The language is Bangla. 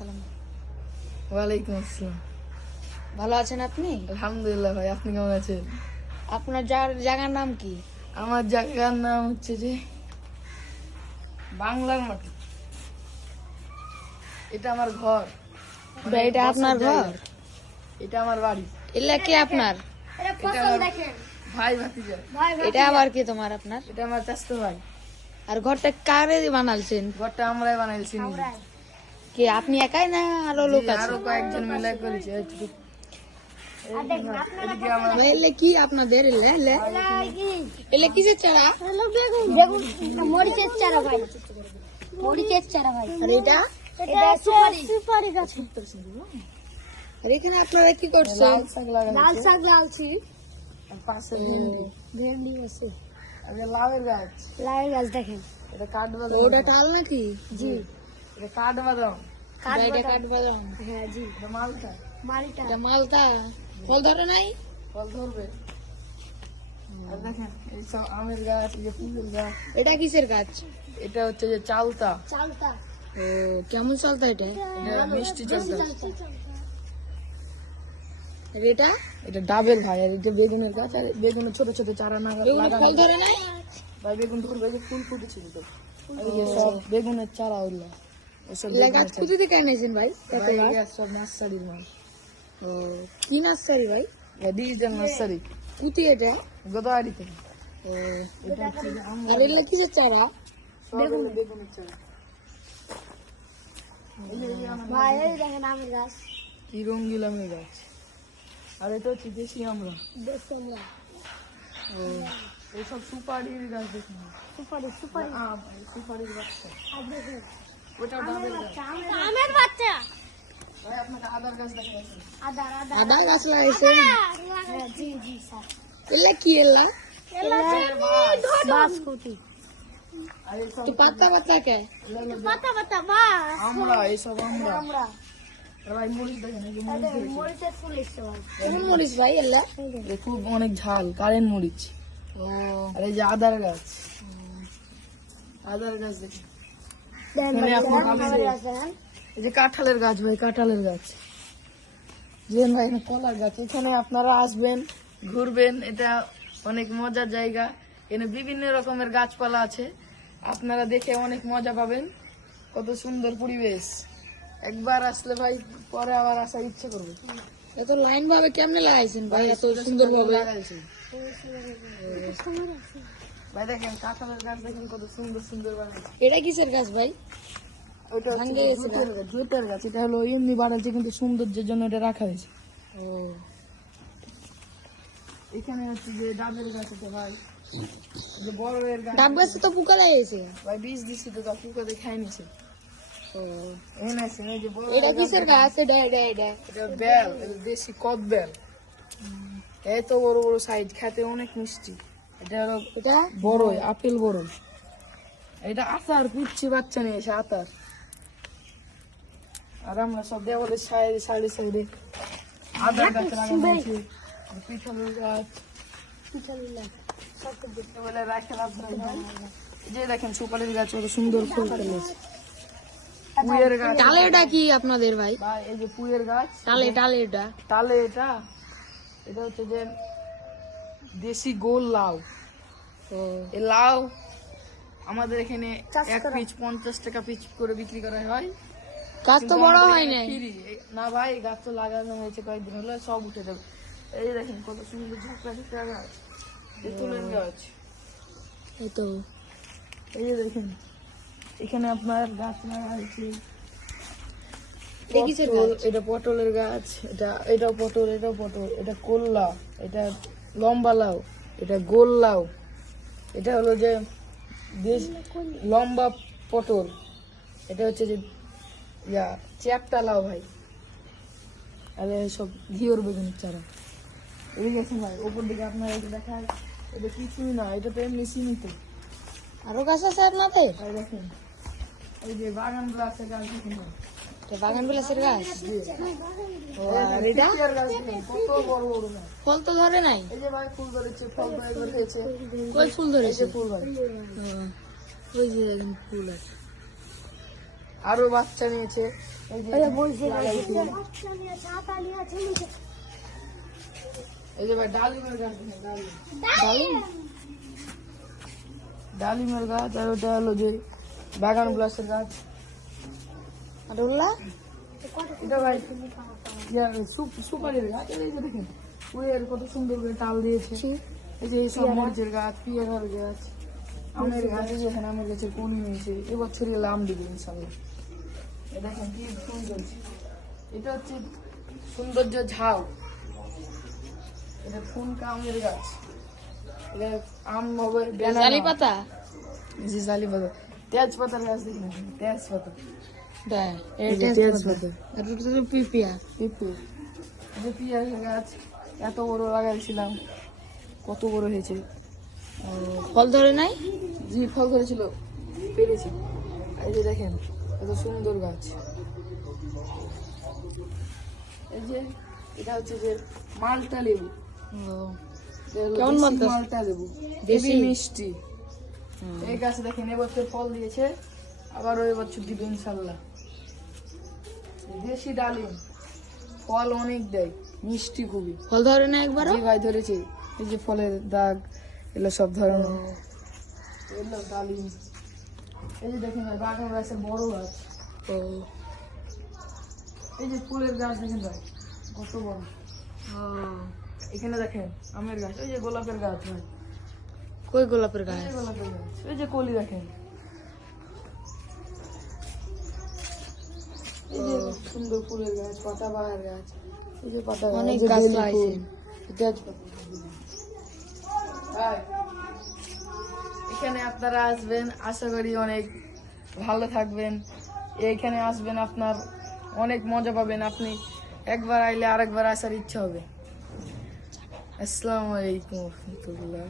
আসসালাম। ওয়ালাইকুম আসসালাম। ভালো আছেন আপনি? আলহামদুলিল্লাহ ভাই, আপনি কেমন আছেন? আপনার জায়গার নাম কি? আমার জায়গার নাম হচ্ছে যে বাংলার মাটি। এটা আমার ঘর, মানে এটা আপনার বসার জায়গা। ঘর? এটা আমার বাড়ি। এলা কি আপনার? এটা আমার ভাই ভাতিজা। এটা আবার কি তোমার আপনার? এটা আমার চাচতো ভাই। আর ঘরটা কারে বানালছেন? ঘরটা আমরাই বানাইছি নিজে। কি আপনি একাই না আরো জি, লোক আছে? আরো কয়েকজন মিলে করেছে। এদিকে আমার এলে কি আপনাদের এলে কিসের চারা? বেগুন মরিচের চারা ভাই, মরিচের চারা ভাই। আর এটা? এটা সুপারি গাছ। আর এখানে আপনারা কি করছেন? লাল শাক লাগাইছে, লাল শাক লালছি, আর পাশে ভেন্ডি, ভেন্ডি আছে, আর এই লাউয়ের গাছ। লাউ গাছ দেখেন। এটা কাঠবাদাম। ওটা টাল নাকি? জি, এটা কাঠবাদাম। এটা কাঠবাদাম। হ্যাঁ জি, এটা মালটা। মারিটা এটা মালটা। ফল ধরে নাই? ফল ধরবে। আর দেখেন এই সব আমের গাছ, এই যে ফুলের গাছ। এটা কিসের গাছ? এটা হচ্ছে যে চালতা। চালতা, ও কেমন চালতা এটা? এটা মিষ্টি চালতা। আর এটা? এটা ডাবের ভাই। আর এটা বেগুনের গাছ, আর বেগুনের ছোট ছোট চারা বেগুন লাগানো। ফল ধরে নাই? ভাই বেগুন ধরবে, এই যে ফুল ফুটেছে তো। আর এই যে সব বেগুনের চারা হইলো। এসব এলা গাছ খুঁজে থেকে এনেছেন ভাই? এত ভাই গাছ? গাছ সব নার্সারির মাল। ও কি নার্সারি ভাই? ডিজিটাল নার্সারি, কুতি এটা? গোদাবাড়ি থেকে। ও এটা হচ্ছে যে আর এগুলো কিসের চারা? সব হলো বেগুনের চারা। ভাই এই দেখেন আমের গাছ, কি রঙ্গিল আমের গাছ। আর এটা হচ্ছে দেশি আমরা। দেখছি আমরা। ও এইসব সুপারির গাছ দেখুন। সুপারি, সুপারি। আম, এই সুপারির বাচ্চা। আর দেখেন ওটা ডাবের গাছ। আমের বাচ্চা, ভাই আপনাকে আদার গাছ দেখা যাচ্ছে। আদার আদার। আদা গাছ লাগাইছেন? হ্যাঁ জি জি স্যার। এলা কি এলা? বাসকুটি, আর এইসব তো পাতা পাতা কে? পাতা পাতা বাস। আমরা, এইসব আমরা। আমরা আর ভাই মরিচ দেখেন, এই যে মরিচ দেখেছি। মরিচের ফুল এসছে ভাই। কোন মরিচ ভাই এলা? এটা খুব অনেক ঝাল, কারেন্ট মরিচ। ও আর এই যে আদার গাছ, আদার গাছ দেখেন। দেখেন এখানে আপনি ভাই, ভালো আমের যে- গাছ দেখেন। এই যে কাঁঠালের গাছ ভাই, কাঁঠালের গাছ। যেন ভাই এখানে কলার গাছ। এখানে আপনারা আসবেন, ঘুরবেন, এটা অনেক মজার জায়গা। এখানে বিভিন্ন রকমের গাছপালা আছে, আপনারা দেখে অনেক মজা পাবেন। কত সুন্দর পরিবেশ, একবার আসলে ভাই পরে আবার আসার ইচ্ছে করবে। এত লাইন ভাবে কেমনে লাগাইছেন ভাই এত সুন্দর ভাবে? লাগাইছে। ভাই দেখেন কাঁঠালের গাছ দেখেন, কত সুন্দর সুন্দর বানাইছে। এটা কিসের গাছ ভাই? ওইটা হচ্ছে ভাঙ্গে গেছে জুটের গাছ, জুটের গাছ। এটা হলো এমনি বাড়াচ্ছে, কিন্তু সৌন্দর্যের জন্য এটা রাখা হয়েছে। ও এখানে হচ্ছে যে ডাবের গাছ আছে ভাই, এই যে বড় এর গাছ। ডাব গাছে তো পোকা লাগাইছে। ভাই বীজ দিচ্ছি তো, তা পোকাতে খাই নিছে। ও এখানে আছে এই যে বড় এটা এর গাছ। কিসের গাছ? এটা এটা এটা এটা বেল, এটা দেশি কদ বেল। এত বড় বড় সাইজ, খেতে অনেক মিষ্টি। এটা হলো এটা বড়ই, আপেল বড়ই। এটা আতার কুচ্ছি বাচ্চা নিয়ে এসে আতার। আর আমরা সব দেওয়ালের সাইডে সাইডে সাইডে আদার গাছ লাগাইছি, পিছনের গাছ। বলে রাখে লাভ নাই ভাই। এই যে দেখেন সুপারির গাছ, কত সুন্দর ফুল ফেলেছে। পুয়ের গাছ টালে এটা কি আপনাদের ভাই? ভাই, এই যে পুয়ের গাছ। টালে টালে এটা তালে এটা, এটা হচ্ছে যে দেশি গোল লাউ। ও এই লাউ আমাদের এখানে এক পিস 50 টাকা পিস করে বিক্রি করা হয়। গাছ তো কিন্তু বড় আমাদের হয় এখানে নাই। free। না ভাই, গাছ তো লাগানো হয়েছে কয়েকদিন হলো, সব উঠে যাবে। এই যে দেখেন কত সুন্দর ঝাঁকড়া ঝাঁকড়া গাছ, তেঁতুলের গাছ। এই তো এই যে দেখেন এখানে আপনার গাছ লাগা হয়েছে। এটা কিসের পটল, গাছ? এটা পটলের গাছ। এটাও পটল, এটাও পটল। এটা কোল্লা, এটা লম্বা লাউ, এটা গোল লাউ। এটা হলো যে দেশ লম্বা পটল। এটা হচ্ছে যে চ্যাপটা লাউ ভাই। আর সব ঘিওর বেগুনের চারা। এদিকে গেছেন ভাই, ওপর দিকে আপনার এটা দেখায়, এটা কিছুই না, এটা তো এমনি সীমিত। আরো গাছ আছে আপনাদের? ভাই দেখেন এই যে বাগানগুলো আছে, গাছ দেখেন ভাই। এটা বাগান বিলাসের গাছ? ও আর এটা পিয়ার গাছ দেখেন, কত বড় বড় গাছ। ফল তো ধরে নাই। এই যে ভাই ফুল ধরেছে, ফল বের হয়েছে। কই ফুল এই ধরেছে? যে ফুল ভাই। ও, ওই যে দেখেন ফুল আছে। আরো বাচ্চা নিয়েছে। এই যে লাগাইছি। এই যে ভাই ডালিমের গাছ দেখেন, ডালিমের গাছ। আর ওটা হলো যে বাগান বিলাসের গাছ। আর উল্লা এটা ভাই সুপারির গাছ। এই যে দেখেন ফুলের কত সুন্দর করে টাল দিয়েছে। এই যে এইসব মরিচের গাছ, পিয়ারার গাছ, আমের গাছ। এই যে এখানে আমের গাছের কলি হয়েছে, এবছর এলে আম দিবে ইনশাল্লাহ। এ দেখেন কি সুন্দর। এটা হচ্ছে সৌন্দর্য ঝাউ। এটা ফুনকা আমের গাছ। এটা আম হবে জালি পাতা জি জালি পাতা। তেজপাতার গাছ দেখি না, তেজপাতা। দেয় এই যে তেজপাতা, পিপিয়া পেঁপে। এই যে পেঁয়াজের গাছ এত বড় লাগাইছিলাম, কত বড় হয়েছে। ফল ধরে নাই জি ফল ধরেছিল, পেরেছি। এই যে দেখেন এত সুন্দর গাছ। এই যে এটা হচ্ছে যে মালটা লেবু। এটা হলো কেমন দেশি মালটা? মালটা লেবু, দেশি? দেশি মিষ্টি। এই গাছে দেখেন এবছর ফল দিয়েছে, আবারও এবছর দিবে ইনশাল্লাহ। দেশি ডালিম, ফল অনেক দেয়, মিষ্টি খুবই। ফল ধরে না একবারও জি ভাই ধরেছি। এই যে ফলের দাগ, এগুলো সব ধরনের। এগুলো ডালিম। এই যে দেখেন ভাই বাগান গাছের বড় গাছ। ও এই যে ফুলের গাছ দেখেন ভাই কত বড়। এখানে দেখেন আমের গাছ। ওই যে গোলাপের গাছ ভাই, কই গোলাপের এই গাছ যে গোলাপের গাছ। ওই যে কলি দেখেন। এই যে সুন্দর ফুলের গাছ, পাতাবাহার গাছ। এই যে পাতা অনেক গাছ লাগাইছে। এখানে আপনারা আসবেন, আশা করি অনেক ভালো থাকবেন। এইখানে আসবেন, আপনার অনেক মজা পাবেন। আপনি একবার আইলে আরেকবার আসার ইচ্ছা হবে। আসসালামু আলাইকুম রহমতুল্লাহ।